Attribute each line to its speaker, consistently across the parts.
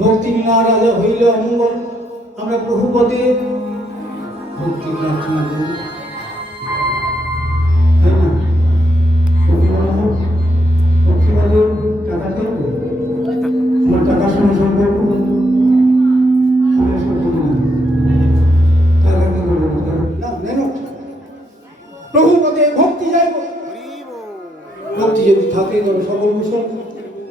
Speaker 1: ভক্তি বিনা রাজা হইলে অমঙ্গল। আমরা প্রভুপদে ভক্তি প্রার্থনা করি? না না না ভক্তি যদি থাকে তবে সকল কুশল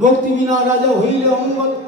Speaker 1: ভক্তি বিনা রাজা হইলে অমঙ্গল।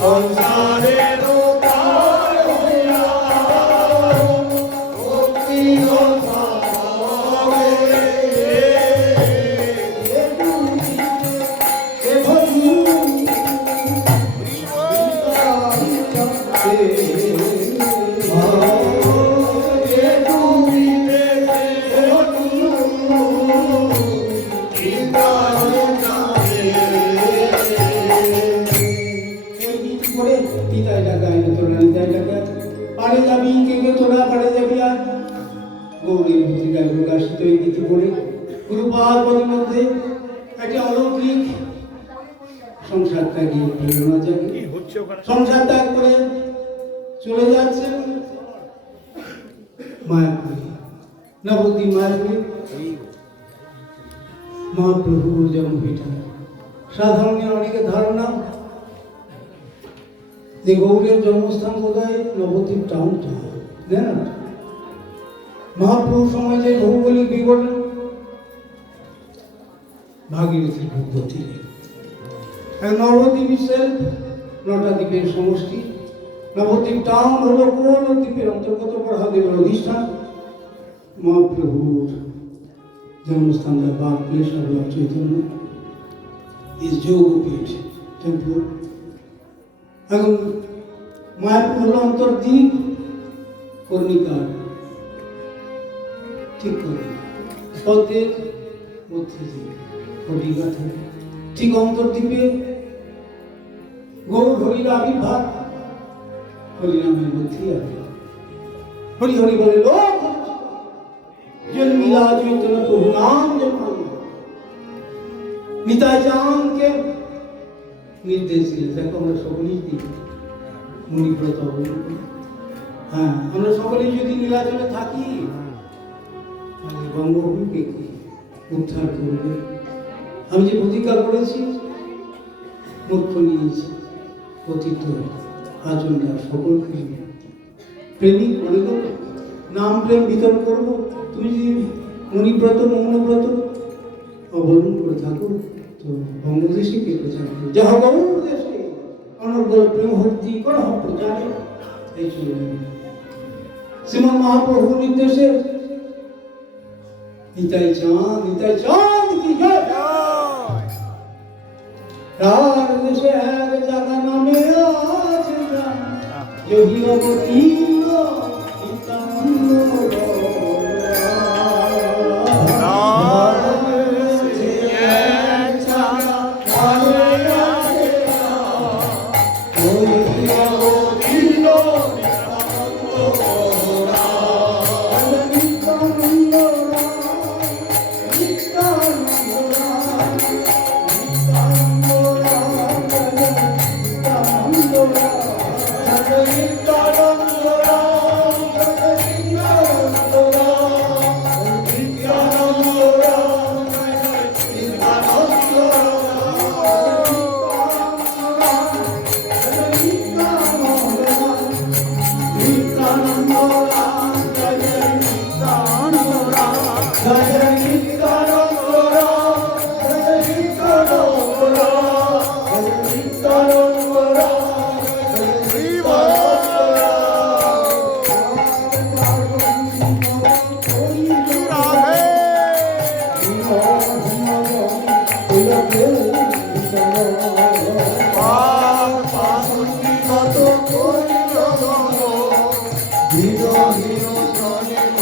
Speaker 1: সংসারের পার গৌরীর ভূতিকায় প্রকাশিত এই গীতি পড়ে মধ্যে একটি অলৌকিক সংসার ত্যাগী প্রেরণা জাগে সংসার ত্যাগ করে চলে যাচ্ছেন মায়াপুরী। নবদ্বীপ মায়াপুরী। মহাপ্রভুর জন্মভিটা সাধারণের অনেকের ধারণা যে গৌরের জন্মস্থান বোধহয় নবদ্বীপ টাউনটা না? মহাপ্রভু সময় যে ভৌগোলিক বিবরণ। ভাগীরথীর পূর্ব তীরে আর নবদ্বীপ সেলফ নটা দ্বীপের সমষ্টি। নবদ্বীপ টাউন হলো কোন দ্বীপের অন্তর্গত পরহাদেবের অধিষ্ঠান। মহাপ্রভুর জন্মস্থান বাদ প্লেস হল চৈতন্য ইস যোগপীঠ টেম্পল এখন মায়াপুর হলো অন্তর্দ্বীপ কর্ণিকার। ঠিক করে পদ্মের মধ্যে থেকে ঠিক অন্তর্দ্বীপে গৌর হরির আবির্ভাব হরিনামের মধ্যেই আবির্ভাব হরি হরি বলে লোক জন্মিলা চৈতন্য প্রভু নাম নিতাই নির্দেশ দেখো আমরা সকলেই দিই হ্যাঁ আমরা সকলেই যদি নীলাচলে থাকি বঙ্গভূমিকে কি উদ্ধার করবে? আমি যে প্রতিজ্ঞা করেছি মুখ্য নিয়েছি পতিত আচরণটা সকলকে প্রেমিক অনেক নাম প্রেম বিতরণ করব। তুমি যদি মণিব্রত, মৌনব্রত, অবলম্বন করে থাকো, তো বঙ্গদেশে কে প্রচার করবে? যাহা দেশে অনর্গল প্রেম ভক্তি কর প্রচারে। এই চলে শ্রীমন মহাপ্রভু নির্দেশে নিতাই চাঁদ নিতাই চাঁদ কি জয়। রাগ দেশে এক জাগা নামে আছে যোগী অবতীর্ণ Oh,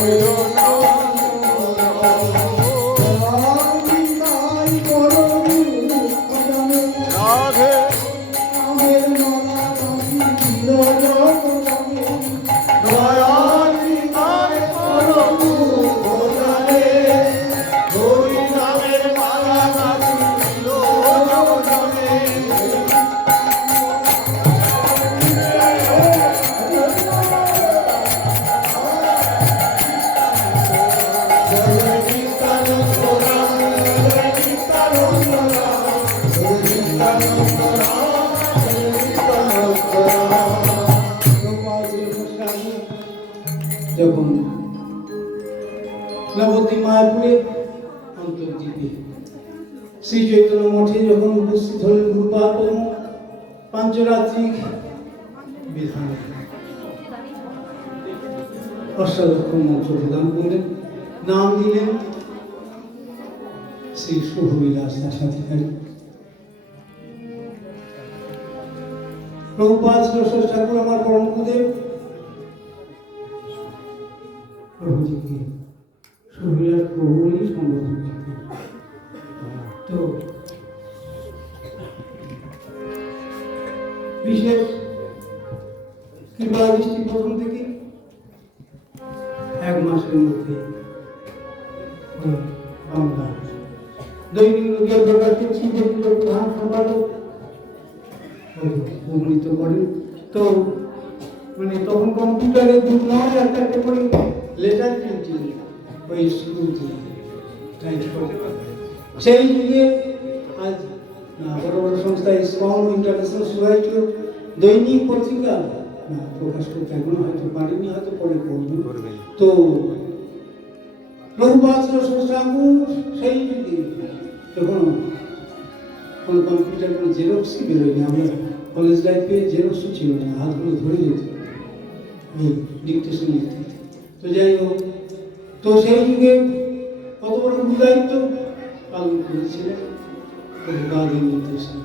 Speaker 1: Señor. পাঞ্চরাত্রিক বিধান। প্রদান করলেন। নাম দিলেন শ্রী শুভবিলাস দাসাধিকারী প্রভুপাল শ্রী ঠাকুর আমার পরম বিশেষ কৃপা দৃষ্টি প্রথম থেকে এক মাসের মধ্যে দৈনিক নদিয়া প্রকাশের ছিলেছিল প্রধান সম্পাদক করেন। তো মানে তখন কম্পিউটারে যুগ নয় একটা একটা করে লেটার প্রিন্টিং ওই স্কুল সেই যুগে আজ বড় বড় সংস্থা ইসকন ইন্টারন্যাশনাল সোসাইটিও দৈনিক পত্রিকা না প্রকাশ করতে এখন হয়তো পারেনি হয়তো পরে করবে। তো রঘুপাত ঠাকুর সেই যখন কোনো কম্পিউটার কোনো জেরক্সই বেরোয়নি। আমরা কলেজ লাইফে জেরক্সও ছিল না হাতগুলো ধরে যেত ডিকটেশন লিখতে। তো যাই হোক তো সেই যুগে কত বড় গুরুদায়িত্ব পালন করেছিলেন? প্রভুপাদের নির্দেশে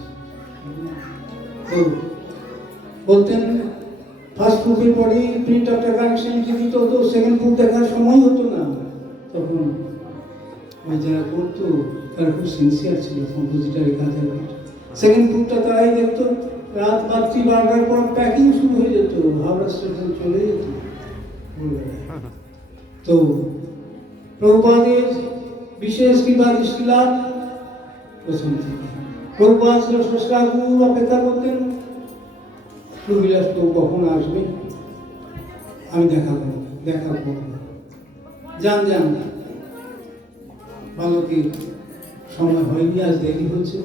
Speaker 1: তো বলতেন ফার্স্ট বুকের পরে প্রিন্ট একটা কানেকশন লিখে দিত তো সেকেন্ড বুক দেখার সময় হতো না। তখন ওই যারা করতো, তারা খুব সিনসিয়ার ছিল কম্পোজিটারের কাজের সেকেন্ড বুকটা তারাই দেখতো, রাত রাত্রি বারোটার পর প্যাকিং শুরু হয়ে যেত, হাওড়া স্টেশন চলে যেত। তো, প্রভুপাদের বিশেষ কৃপা দৃষ্টি প্রথম থেকে ষষ্ঠাগুর অপেক্ষা করতেন। সুবিলাস তো কখন আসবে? আমি দেখা করব দেখা করব যান যান। বালকের সময় হয়নি আজ দেরি হচ্ছে।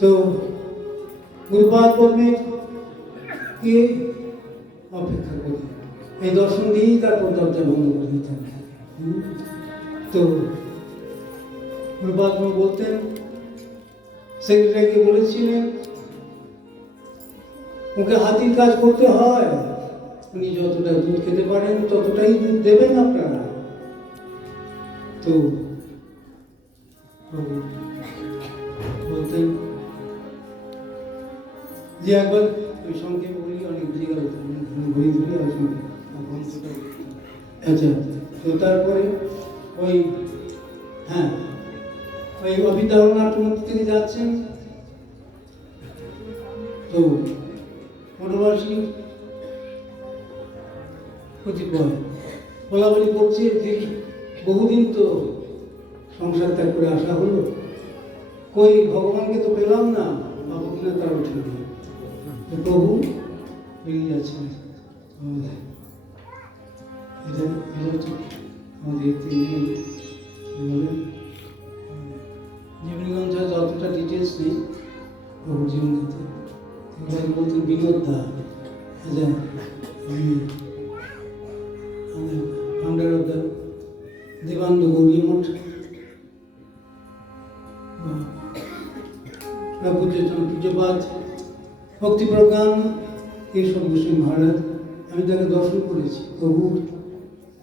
Speaker 1: তো গুরুপাদ বলবেন কে অপেক্ষা করি এই দর্শন দিয়েই তারপর দরজা বন্ধ করে দিতে তো গুরুপাদ বলতেন সেক্রেটারিকে বলেছিলেন, ওকে হাতির কাজ করতে হয়। উনি যতটা দুধ খেতে পারেন, ততটাই দুধ দেবেন আপনারা। তো বলতেন যে, একবার ওই সঙ্গে বলি, অনেক বুঝে গেল ঘুরি আচ্ছা তো তারপরে ওই হ্যাঁ ওই অবিতারণ নাট্যমন্ত্র থেকে যাচ্ছেন। তো মোটরবাসী কতিপয় বলা। বলি করছে যে বহুদিন তো সংসার ত্যাগ করে আসা হলো। কই ভগবানকে তো পেলাম না কিনা তার নেই তো প্রভু বেরিয়ে যাচ্ছেন। আমাদের আমাদের তিনি জীবনীগঞ্জ হয়তো অতটা ডিটেলস নেই, প্রভুর জীবনীতে তিনি বলতেন বিনোদ দা ফাউন্ডার দ্য দেবানন্দ গৌরী মঠ পূজ্যতম পূজ্যপাত ভক্তি প্রজ্ঞান এইসব গোস্বামী মহারাজ, আমি তাকে দর্শন করেছি। তবু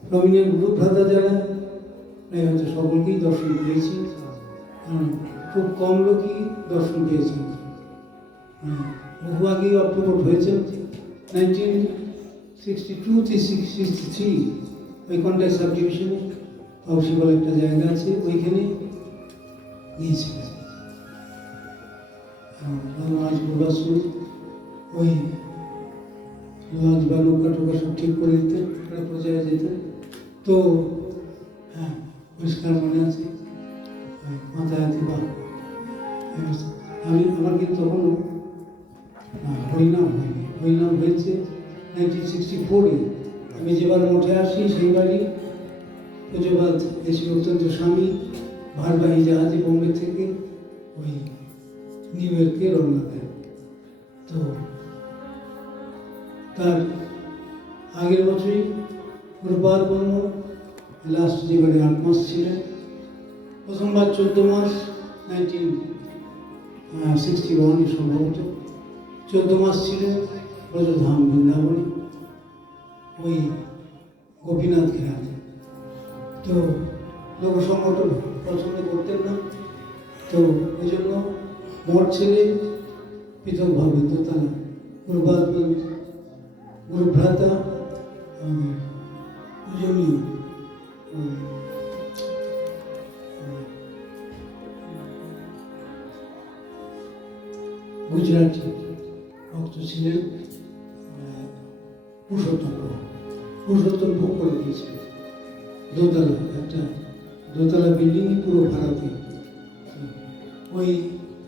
Speaker 1: প্রমিনিয়ান গ্রুপ ভ্রাতা যারা তাই হয়তো সকলকেই দর্শন করেছি। খুব কম লোকই দর্শন পেয়েছি। হুম, বহু আগেই অক্টোবর হয়েছে nineteen sixty two sixty three ওই কন্ট্যাক্ট সাব ডিভিশনে পাউসি বলে একটা জায়গা আছে ওইখানে মাছ গোলা শুরু ওই লঞ্চ বা নৌকা টোকা সব ঠিক করে দিতেন তারপর যায় যেতেন তো হ্যাঁ পরিষ্কার মনে আছে। হ্যাঁ, আমার কিন্তু তখনও না, হরিনাম হয়নি হরিনাম হয়েছে নাইনটিন সিক্সটি ফোরে আমি যেবার মঠে আসি সেইবারই পুজোবাদ দেশি অত্যন্ত স্বামী ভারবাহী জাহাজে বোম্বে থেকে ওই নিউ ইয়র্কে রওনা দেয় তো তার আগের বছরই রূপার বর্ম লাস্ট যেবারে আট মাস ছিলেন প্রথমবার চোদ্দ মাস নাইনটিন সিক্সটি ওয়ানে সম্ভবত চোদ্দ মাস ছিলেন ব্রজধাম বৃন্দাবনে। ওই গোপীনাথ ঘেরাতে তো লোক সংগঠন পছন্দ করতেন না। তো ওই জন্য মঠ ছেড়ে পৃথকভাবে দোতলা গুরুবাদ গুরুভ্রাতা পূজনীয় গুজরাটি ভক্ত ছিলেন পুরুষোত্তম পুরুষোত্তম ভোগ করে দিয়েছিলেন। দোতলা, একটা দোতলা বিল্ডিংই পুরো ভারতে। ওই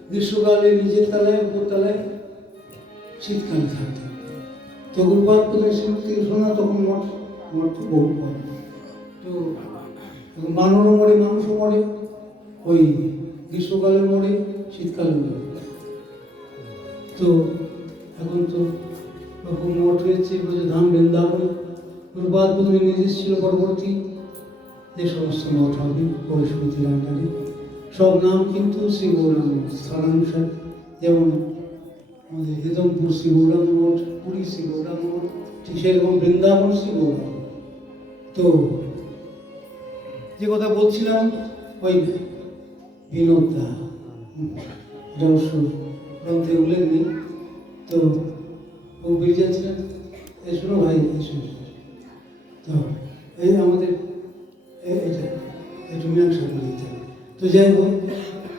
Speaker 1: গ্রীষ্মকালে নিজের তলায়, উপর তলায় শীতকালে থাকতেন তো গুরুবার কোথায় শুরু শোনা তখন মঠ মঠ তো বহু পরে তো মানুষও মরে মানুষও মরে। ওই গ্রীষ্মকালে মরে, শীতকালে মরে। তো এখন তো রকম মঠ হয়েছে বলছে ধাম বৃন্দাবন। গুরুবাদ প্রথমে নির্দেশ ছিল পরবর্তী। যে সমস্ত মঠ হবে পরিষমিতির আন্ডারে সব নাম কিন্তু শ্রী গৌরাঙ্গ স্থানানুসার। যেমন আমাদের হেদমপুর শ্রী গৌরাঙ্গ মঠ, পুরী শ্রী গৌরাঙ্গ মঠ, ঠিক সেরকম বৃন্দাবন শ্রী গৌরাঙ্গ তো যে কথা বলছিলাম, ওই বিনোদ দা রহস্য। গ্রন্থে উল্লেখ নেই তো ও বেরিয়ে যাচ্ছিলেন এই শোনো ভাই, এসো এসো। তো এই আমাদের এটা একটু মীমাংসা করে দিতে হবে। তো যাই হোক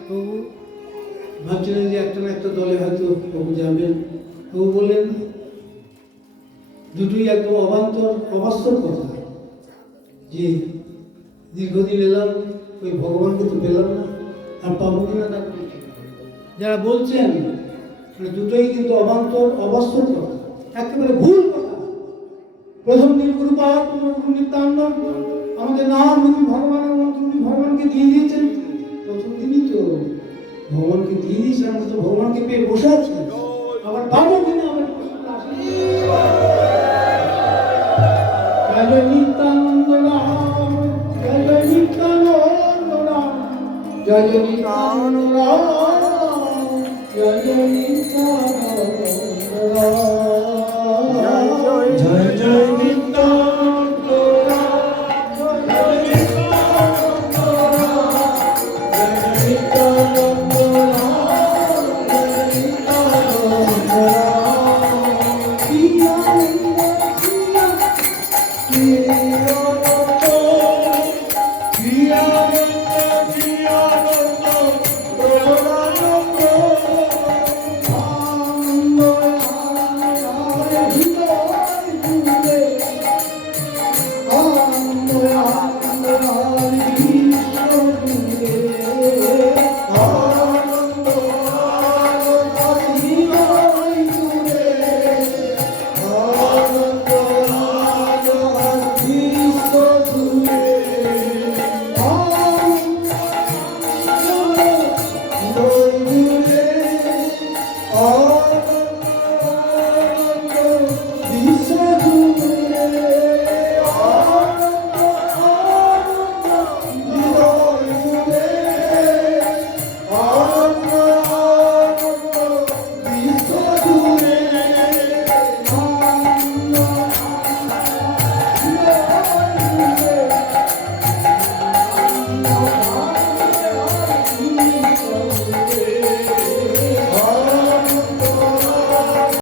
Speaker 1: তো ভাবছিলেন যে একটা না একটা দলে হয়তো বাবু যাবেন ও বললেন, দুটোই একদম অবান্তর, অবাস্তব কথা যে দীর্ঘদিন এলাম, ওই ভগবানকে তো পেলাম না, আর পাবো কিনা তা ঠিক যারা বলছেন মানে দুটোই কিন্তু অবান্তর, অবাস্তব কথা। একেবারে ভুল কথা। প্রথম আমাদের নাম ভগবানের মন্ত্র ভগবানকে দিয়ে দিয়েছেন। প্রথম দিনই তো ভগবানকে দিয়ে দিয়েছেন, আমরা তো ভগবানকে পেয়ে বসে আছি। আবার পাবো কিনা আসে। জয় নিত্যানন্দ রাম, জয় নিত্যানন্দ রাম, জয় নিত্যানন্দ রাম। জননী